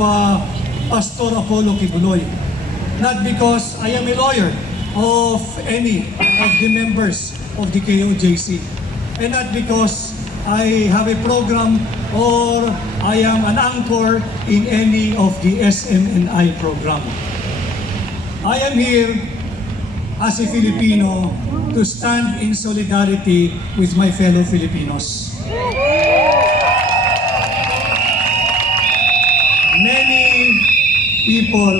uh, Pastor Apollo Kibuloy. Not because I am a lawyer of any of the members of the KOJC. And not because I have a program or I am an anchor in any of the SMNI program. I am here as a Filipino to stand in solidarity with my fellow Filipinos. People,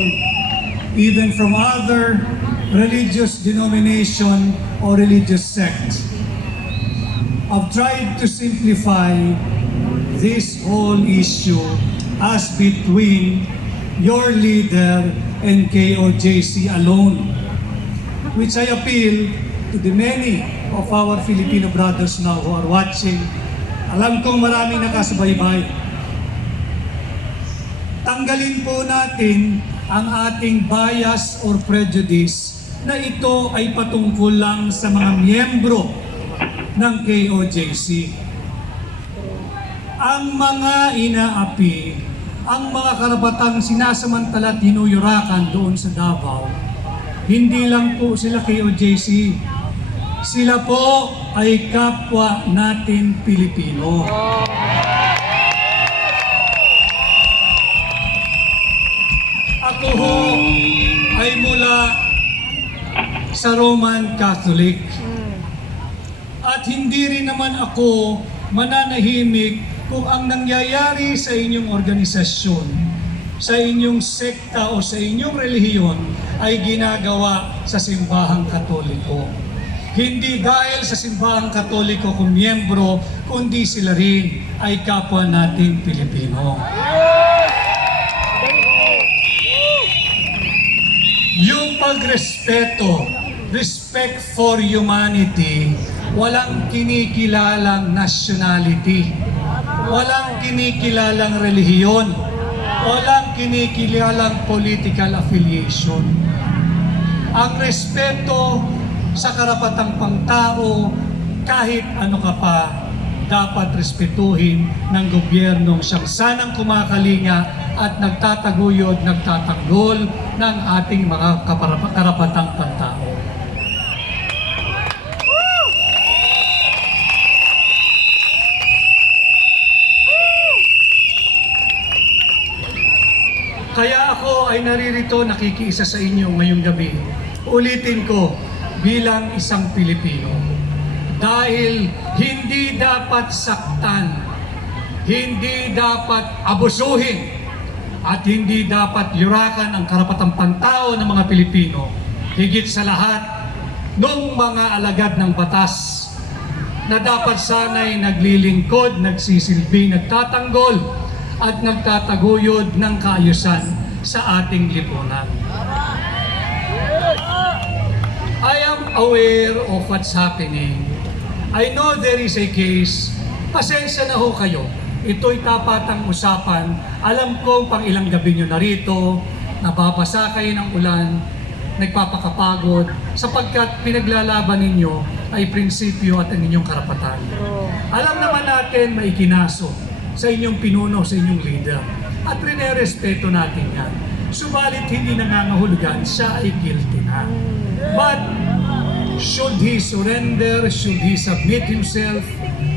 even from other religious denomination or religious sects, have tried to simplify this whole issue as between your leader and KOJC alone, which I appeal to the many of our Filipino brothers now who are watching. Alam kong maraming nakasubaybay. Tanggalin po natin ang ating bias or prejudice na ito ay patungkol lang sa mga miyembro ng KOJC. Ang mga inaapi, ang mga karapatang sinasamantala at hinuyurakan doon sa Davao, hindi lang po sila KOJC. Sila po ay kapwa natin Pilipino. Ako ho ay mula sa Roman Catholic. At hindi rin naman ako mananahimik kung ang nangyayari sa inyong organisasyon, sa inyong sekta o sa inyong relihiyon ay ginagawa sa simbahang katoliko. Hindi dahil sa simbahang katoliko kung miyembro, kundi sila rin ay kapwa nating Pilipino. Yung pagrespeto, respect for humanity, walang kinikilalang nationality, walang kinikilalang relihiyon, walang kinikilalang political affiliation. Ang respeto sa karapatang pangtao, kahit ano ka pa, dapat respetuhin ng gobyernong siyang sanang kumakalinga at nagtataguyod, nagtatanggol ng ating mga karapatang pantao. Kaya ako ay naririto nakikiisa sa inyo ngayong gabi. Ulitin ko bilang isang Pilipino. Dahil hindi dapat saktan, hindi dapat abusuhin, at hindi dapat yurakan ang karapatang pantao ng mga Pilipino. Higit sa lahat, nung mga alagad ng batas na dapat sana'y naglilingkod, nagsisilbi, nagtatanggol at nagtataguyod ng kaayusan sa ating lipunan. I am aware of what's happening. I know there is a case. Pasensya na ho kayo. Ito'y tapatang usapan. Alam ko pang ilang gabi nyo narito, nababasa kayo ng ulan, nagpapakapagod, sapagkat pinaglalaban ninyo ay prinsipyo at ang inyong karapatan. Alam naman natin may ikinaso sa inyong pinuno, sa inyong leader. At rinerespeto natin yan. Subalit hindi nangangahulugan, siya ay guilty na. But should he surrender, should he submit himself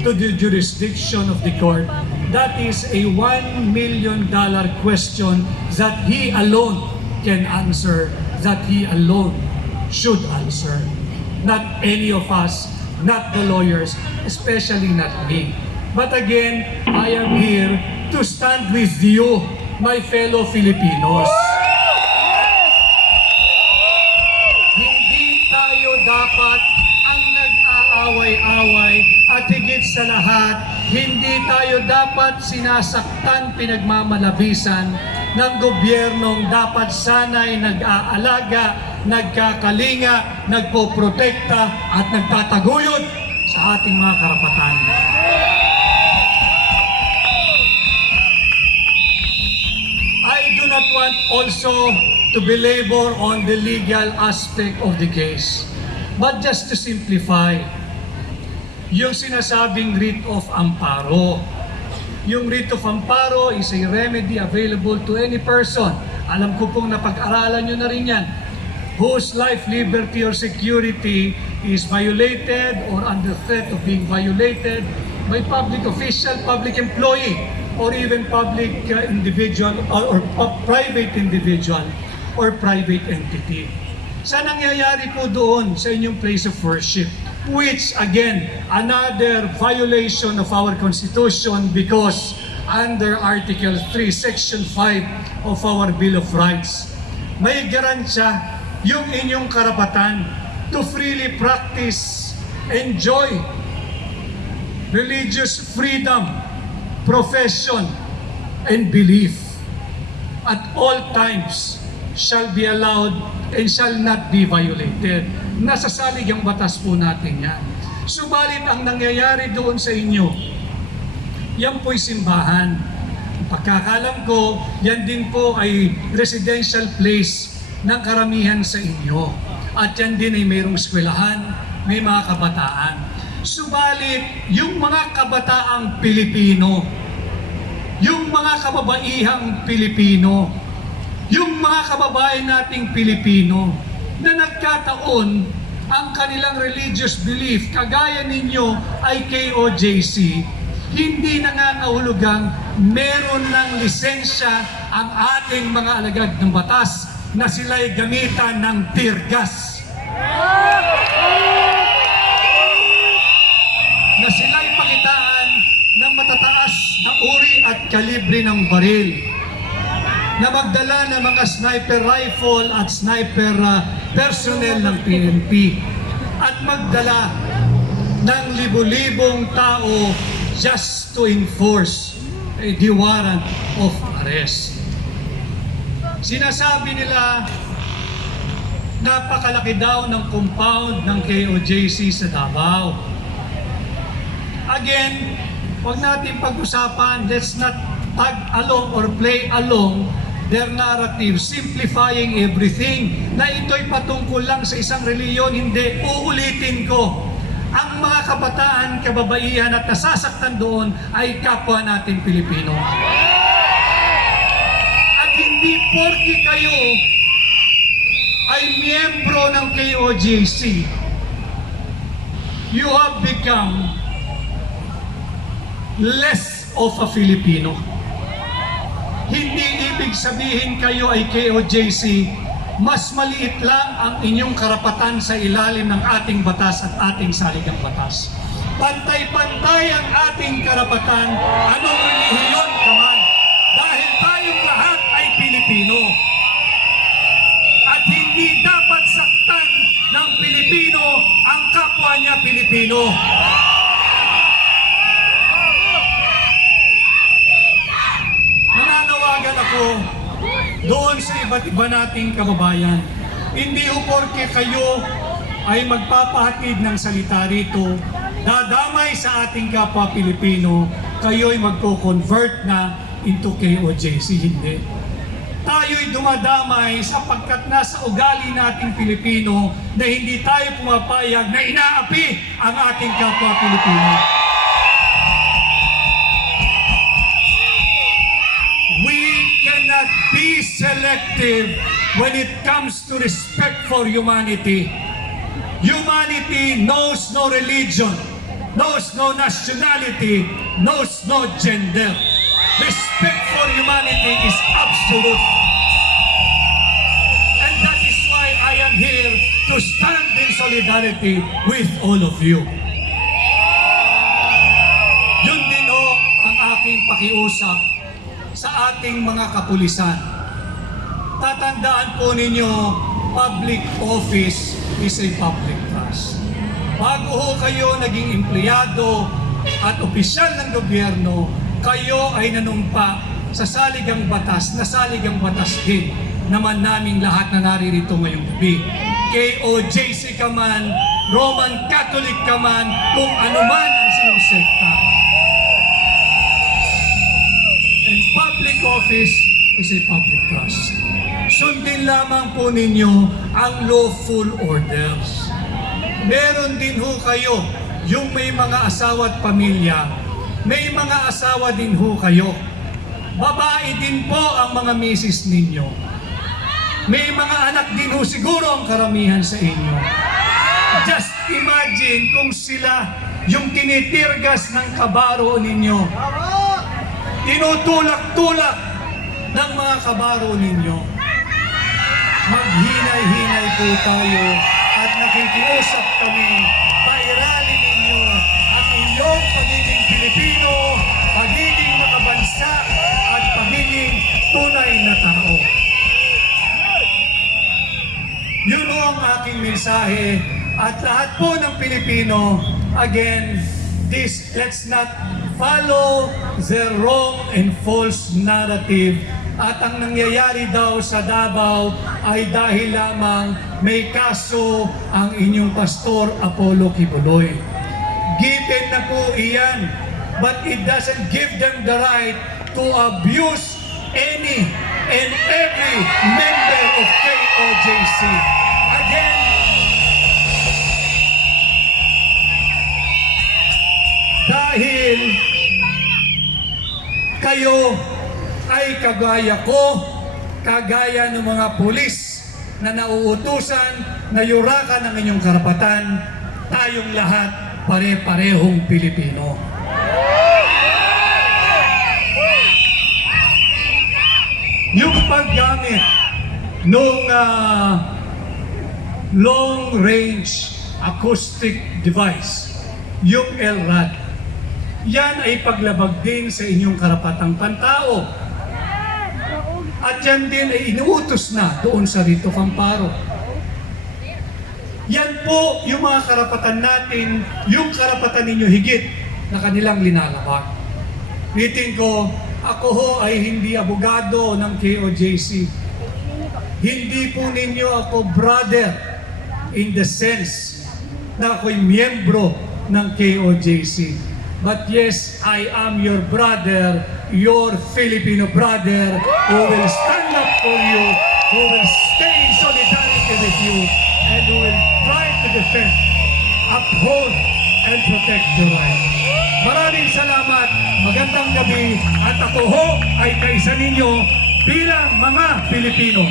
to the jurisdiction of the court, that is a one million dollar question that he alone can answer, that he alone should answer. Not any of us, not the lawyers, especially not me. But again, I am here to stand with you, my fellow Filipinos. Dapat ang nag-aaway-away at higit sa lahat, hindi tayo dapat sinasaktan pinagmamalabisan ng gobyernong dapat sana'y nag-aalaga, nagkakalinga, nagpoprotekta at nagtataguyod sa ating mga karapatan. I do not want also to belabor on the legal aspect of the case. But just to simplify, yung sinasabing writ of amparo, yung writ of amparo is a remedy available to any person. Alam ko pong napag-aralan nyo na rin yan. Whose life, liberty, or security is violated or under threat of being violated by public official, public employee, or even public uh, individual or, or pu- private individual or private entity. Sa nangyayari po doon sa inyong place of worship, which again, another violation of our Constitution because under Article 3, Section 5 of our Bill of Rights, may garansya yung inyong karapatan to freely practice, enjoy religious freedom, profession, and belief. At all times shall be allowed and shall not be violated. Nasa salig ang batas po natin yan. Subalit ang nangyayari doon sa inyo, yan po'y simbahan. Pagkakalam ko, yan din po ay residential place ng karamihan sa inyo. At yan din ay mayroong eskwelahan, may mga kabataan. Subalit, yung mga kabataang Pilipino, yung mga kababaihang Pilipino, yung mga kababayan nating Pilipino na nagkataon ang kanilang religious belief, kagaya ninyo ay KOJC, hindi nangangahulugang meron ng lisensya ang ating mga alagad ng batas na sila'y gamitan ng tear gas. Na sila'y pakitaan ng matataas na uri at kalibre ng baril na magdala ng mga sniper rifle at sniper uh, personnel ng PNP at magdala ng libo-libong tao just to enforce eh, the warrant of arrest. Sinasabi nila napakalaki daw ng compound ng KOJC sa Davao. Again, wag natin pag-usapan, let's not tag along or play along their narrative, simplifying everything, na ito'y patungkol lang sa isang reliyon, hindi, uulitin ko. Ang mga kabataan, kababaihan at nasasaktan doon ay kapwa natin Pilipino. At hindi porki kayo ay miyembro ng KOJC, you have become less of a Filipino. Hindi ibig sabihin kayo ay KOJC, mas maliit lang ang inyong karapatan sa ilalim ng ating batas at ating saligang batas. Pantay-pantay ang ating karapatan, anong relihiyon ka man, dahil tayong lahat ay Pilipino. At hindi dapat saktan ng Pilipino ang kapwa niya Pilipino. Ako doon sa iba't iba nating kababayan. Hindi ho porke kayo ay magpapahatid ng salita rito, dadamay sa ating kapwa Pilipino, kayo ay magko-convert na into KOJC. Hindi. Tayo'y dumadamay sapagkat nasa ugali nating Pilipino na hindi tayo pumapayag na inaapi ang ating kapwa Pilipino. Selective when it comes to respect for humanity. Humanity knows no religion, knows no nationality, knows no gender. Respect for humanity is absolute. And that is why I am here to stand in solidarity with all of you. Yun din ho ang aking pakiusap sa ating mga kapulisan. Tatandaan po ninyo, public office is a public trust. Bago ho kayo naging empleyado at opisyal ng gobyerno, kayo ay nanumpa sa saligang batas, na saligang batas din naman naming lahat na naririto ngayong gabi. KOJC ka man, Roman Catholic ka man, kung ano man ang sinusekta. And public office is a public trust. Sundin lamang po ninyo ang lawful orders. Meron din ho kayo yung may mga asawa at pamilya, may mga asawa din ho kayo. Babae din po ang mga misis ninyo. May mga anak din ho siguro ang karamihan sa inyo. Just imagine kung sila yung tinitirgas ng kabaro ninyo. Tinutulak-tulak ng mga kabaro ninyo. Maghinay-hinay po tayo at nakikiusap kami, pairali ninyo ang inyong pagiging Pilipino, pagiging nakabansa, at pagiging tunay na tao. Yun ho ang aking mensahe at lahat po ng Pilipino, again, this, let's not follow the wrong and false narrative at ang nangyayari daw sa Davao ay dahil lamang may kaso ang inyong pastor Apollo Kibuloy. Given na po iyan, but it doesn't give them the right to abuse any and every member of KOJC. Again, dahil kayo ay kagaya ko, kagaya ng mga pulis na nauutusan na yurakan ang inyong karapatan, tayong lahat pare-parehong Pilipino. Yung paggamit nung ah, long range acoustic device, yung LRAD, yan ay paglabag din sa inyong karapatang pantao. At yan din ay inuutos na doon sa Rito Camparo. Yan po yung mga karapatan natin, yung karapatan ninyo higit na kanilang linalabag. Meeting ko, ako ho ay hindi abogado ng KOJC. Hindi po ninyo ako brother in the sense na ako'y miyembro ng KOJC. But yes, I am your brother, your Filipino brother who will stand up for you, who will stay in solidarity with you, and who will try to defend, uphold, and protect your rights. Maraming salamat, magandang gabi, at ako ho ay kaisa ninyo bilang mga Pilipino.